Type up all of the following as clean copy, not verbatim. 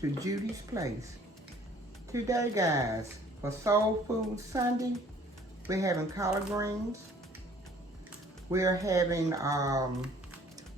to Judy's Place. Today, guys, for Soul Food Sunday, we're having collard greens. We're having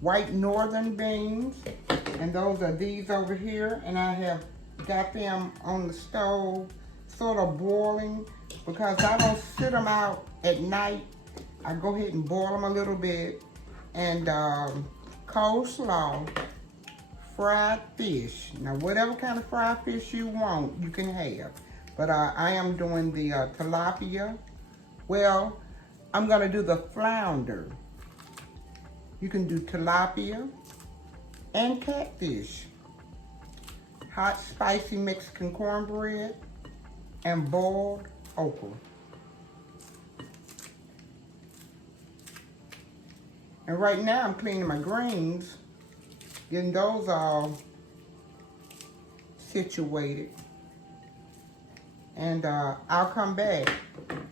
white northern beans, and those are these over here, and I have got them on the stove sort of boiling because I don't sit them out at night. I go ahead and boil them a little bit, and coleslaw, fried fish. Now, whatever kind of fried fish you want, you can have. But I am doing the tilapia. Well, I'm gonna do the flounder. You can do tilapia and catfish. Hot, spicy Mexican cornbread and boiled okra. And right now I'm cleaning my greens, getting those all situated. And I'll come back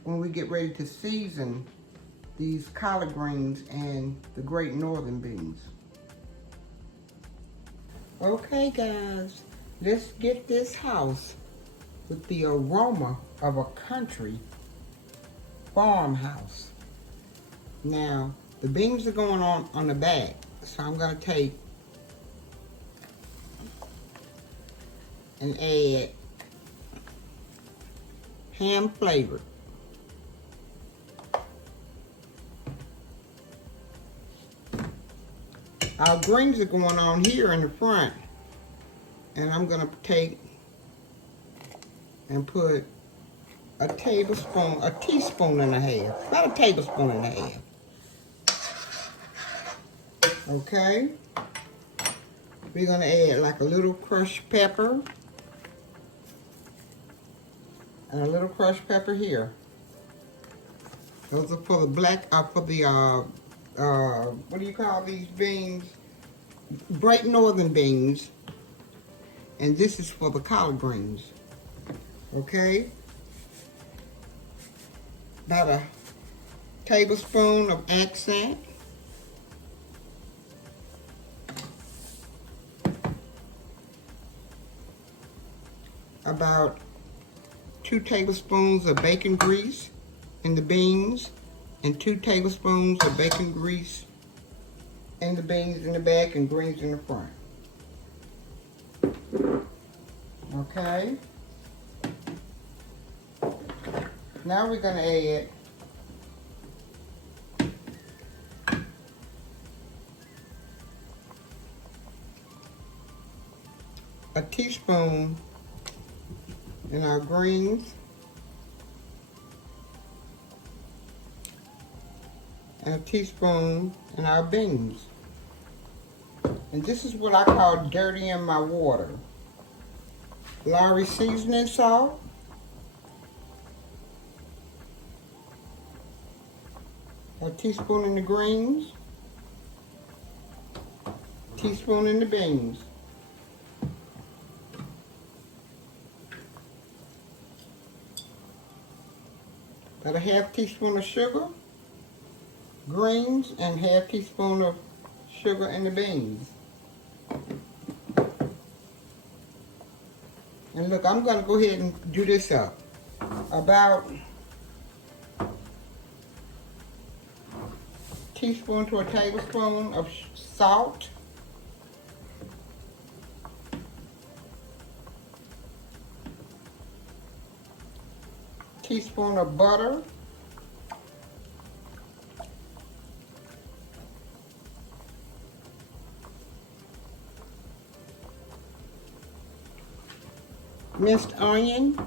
when we get ready to season these collard greens and the great northern beans. Okay, guys, let's get this house with the aroma of a country farmhouse. Now, the beans are going on the back, so I'm gonna take and add ham flavored. Our greens are going on here in the front, and I'm gonna take and put a teaspoon and a half, about a tablespoon and a half. Okay, we're gonna add like a little crushed pepper and a little crushed pepper here. Those are for the black, for the what do you call these beans? Bright northern beans. And this is for the collard greens. Okay, about a tablespoon of accent. About 2 tablespoons of bacon grease in the beans, and 2 tablespoons of bacon grease in the beans in the back and greens in the front. Okay. Now we're going to add a teaspoon in our greens and a teaspoon in our beans. And this is what I call dirty in my water. Lowry seasoning salt, a teaspoon in the greens, teaspoon in the beans. About a half teaspoon of sugar, greens, and half teaspoon of sugar in the beans. And look, I'm going to go ahead and do this up. About a teaspoon to a tablespoon of salt. Teaspoon of butter. Minced onion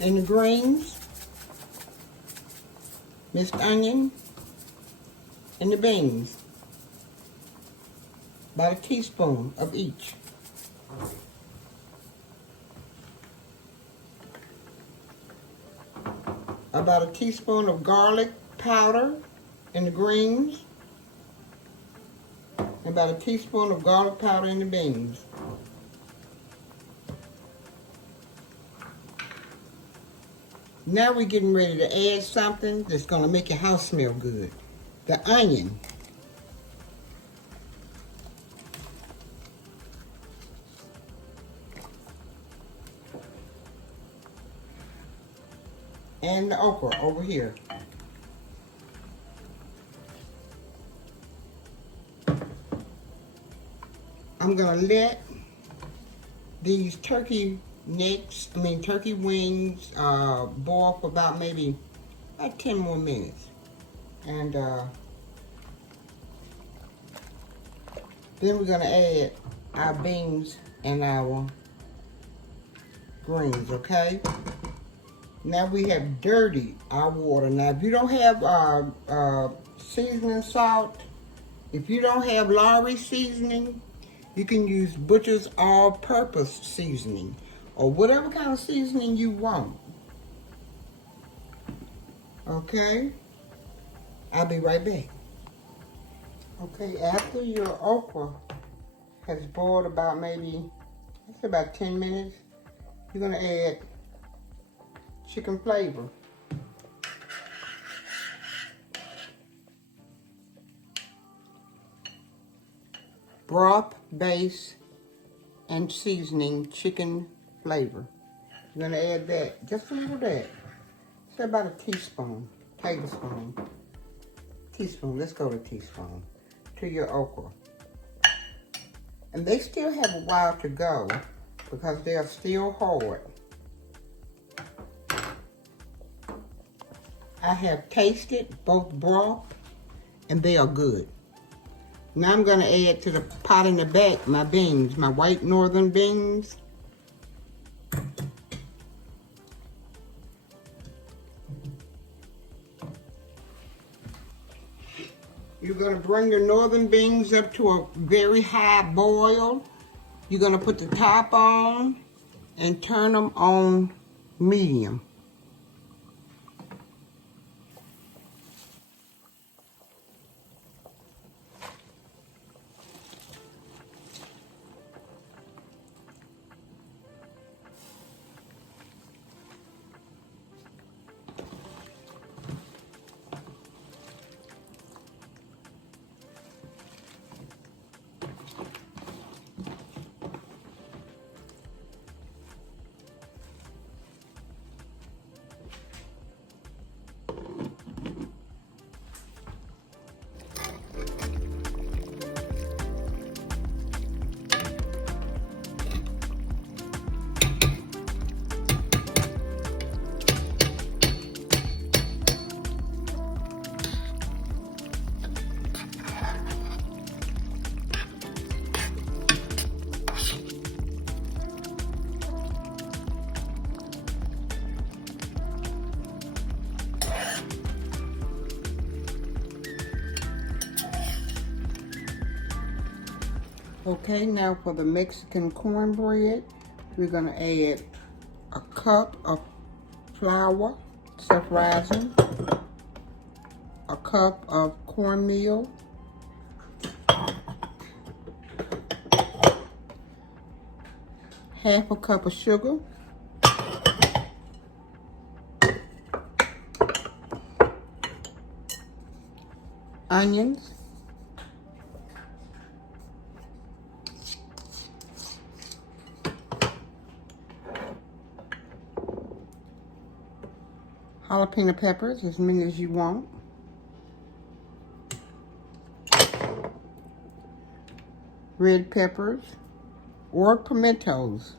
and the greens, minced onion and the beans, about a teaspoon of each. About a teaspoon of garlic powder in the greens, and about a teaspoon of garlic powder in the beans. Now we're getting ready to add something that's going to make your house smell good. The onion. and the okra over here. I'm gonna let these turkey wings boil for about maybe 10 more minutes. And then we're gonna add our beans and our greens, okay? Now we have dirtied our water. Now if you don't have seasoning salt, if you don't have Lawry seasoning, you can use Butcher's all-purpose seasoning or whatever kind of seasoning you want. Okay? I'll be right back. Okay, after your okra has boiled about about 10 minutes, you're gonna add chicken flavor. Broth base and seasoning chicken flavor. You're gonna add that, just a little bit. It's about a teaspoon, tablespoon, teaspoon, let's go to teaspoon, to your okra. And they still have a while to go because they are still hard. I have tasted both broth and they are good. Now I'm gonna add to the pot in the back my beans, my white northern beans. You're gonna bring your northern beans up to a very high boil. You're gonna put the top on and turn them on medium. Okay, now for the Mexican cornbread, we're gonna add a cup of flour, self-rising, a cup of cornmeal, half a cup of sugar, onions, jalapeno peppers, as many as you want, red peppers or pimentos,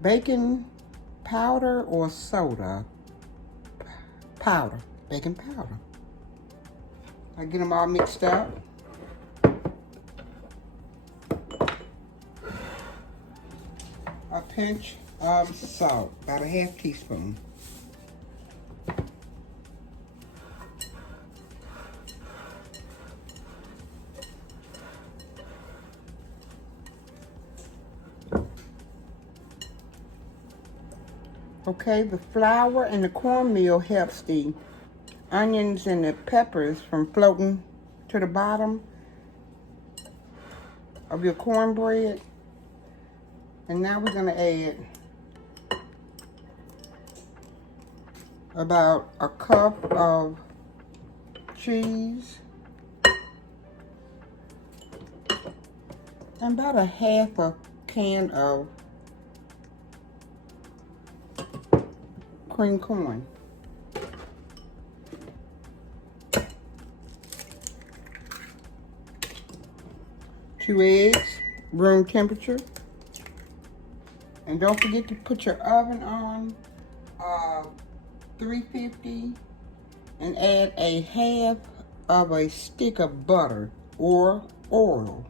baking powder or soda powder, baking powder. I get them all mixed up. A pinch of salt, about a half teaspoon. Okay, the flour and the cornmeal helps the onions and the peppers from floating to the bottom of your cornbread. And now we're gonna add about a cup of cheese and about a half a can of cream corn. Two eggs, room temperature. And don't forget to put your oven on 350 and add a half of a stick of butter or oil.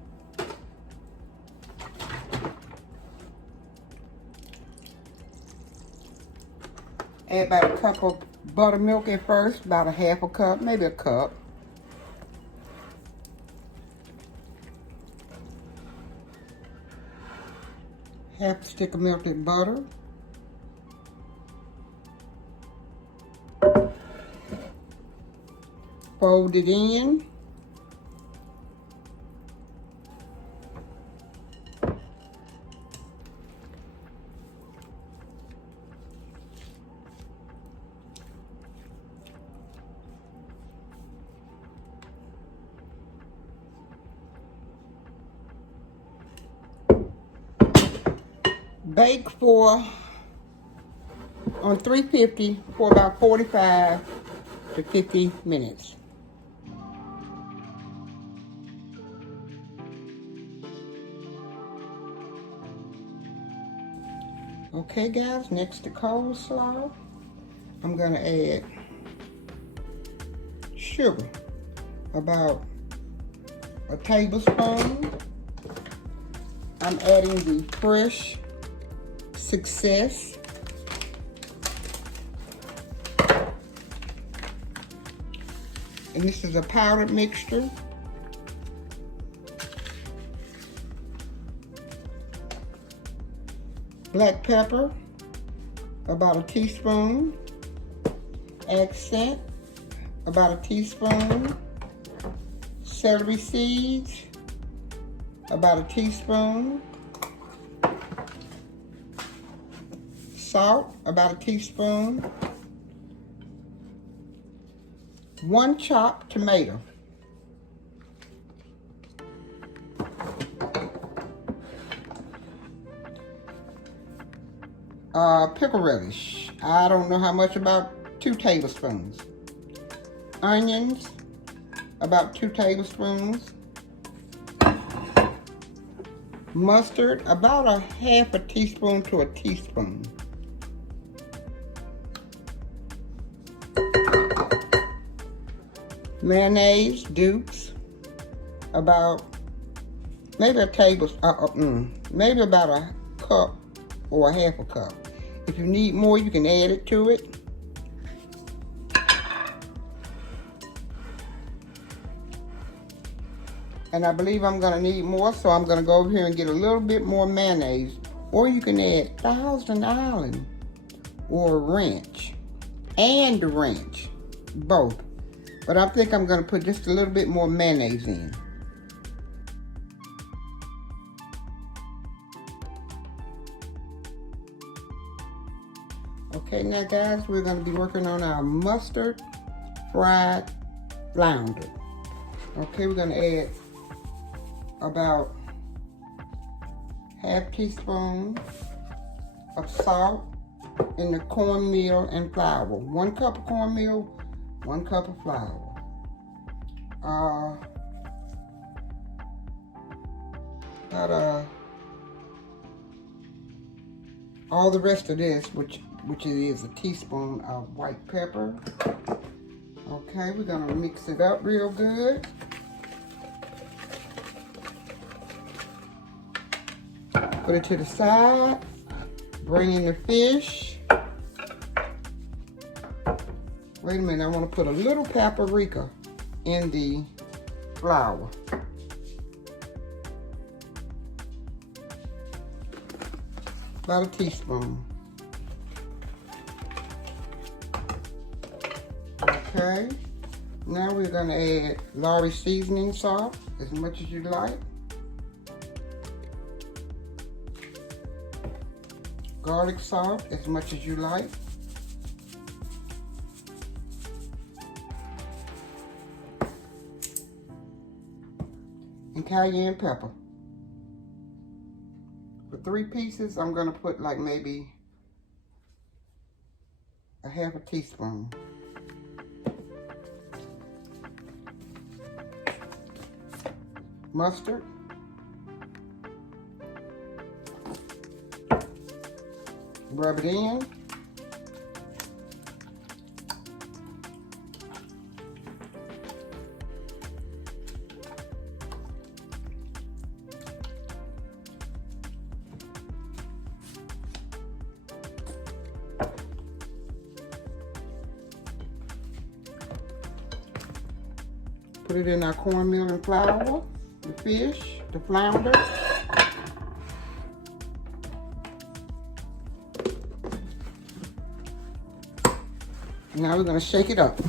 Add about a cup of buttermilk at first, about a half a cup, maybe a cup. Half a stick of melted butter. Fold it in. Bake on 350 for about 45 to 50 minutes. Okay guys, next to coleslaw, I'm gonna add sugar, about a tablespoon. I'm adding the fresh Success. And this is a powdered mixture. Black pepper, about a teaspoon. Accent, about a teaspoon. Celery seeds, about a teaspoon. Salt, about a teaspoon. 1 chopped tomato. Pickle relish. I don't know how much, about 2 tablespoons. Onions, about 2 tablespoons. Mustard, about a half a teaspoon to a teaspoon. Mayonnaise, Duke's, about maybe a maybe about a cup or a half a cup. If you need more, you can add it to it. And I believe I'm gonna need more, so I'm gonna go over here and get a little bit more mayonnaise. Or you can add Thousand Island or ranch, and ranch, both. But I think I'm gonna put just a little bit more mayonnaise in. Okay, now guys, we're gonna be working on our mustard fried flounder. Okay, we're gonna add about half teaspoon of salt in the cornmeal and flour. 1 cup of cornmeal, 1 cup of flour. All the rest of this, which is a teaspoon of white pepper. Okay, we're gonna mix it up real good. Put it to the side. Bring in the fish. Wait a minute, I want to put a little paprika in the flour. About a teaspoon. Okay, now we're going to add Lorry seasoning salt, as much as you like. Garlic salt, as much as you like. And cayenne pepper. For 3 pieces, I'm gonna put like maybe a half a teaspoon. Mustard. Rub it in. Put it in our cornmeal and flour, the fish, the flounder. Now we're going to shake it up.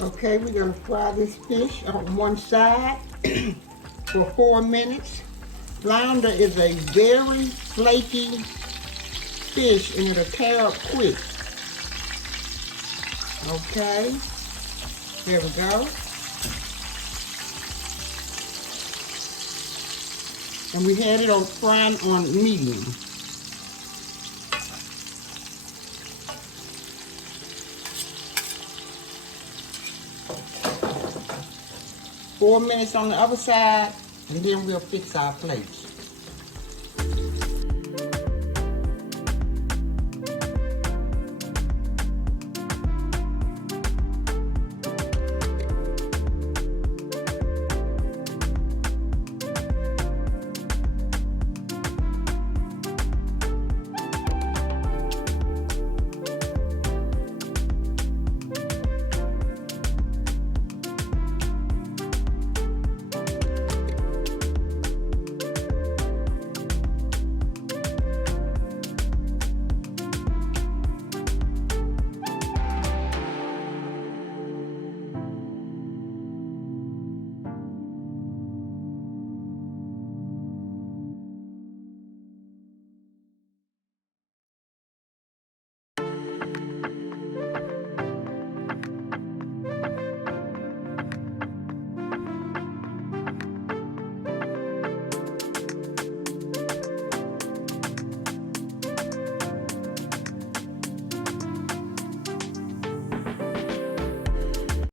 Okay, we're going to fry this fish on one side for 4 minutes. Flounder is a very flaky fish and it'll tear up quick. Okay, there we go. And we had it on frying on medium. Four minutes on the other side, and then we'll fix our plates.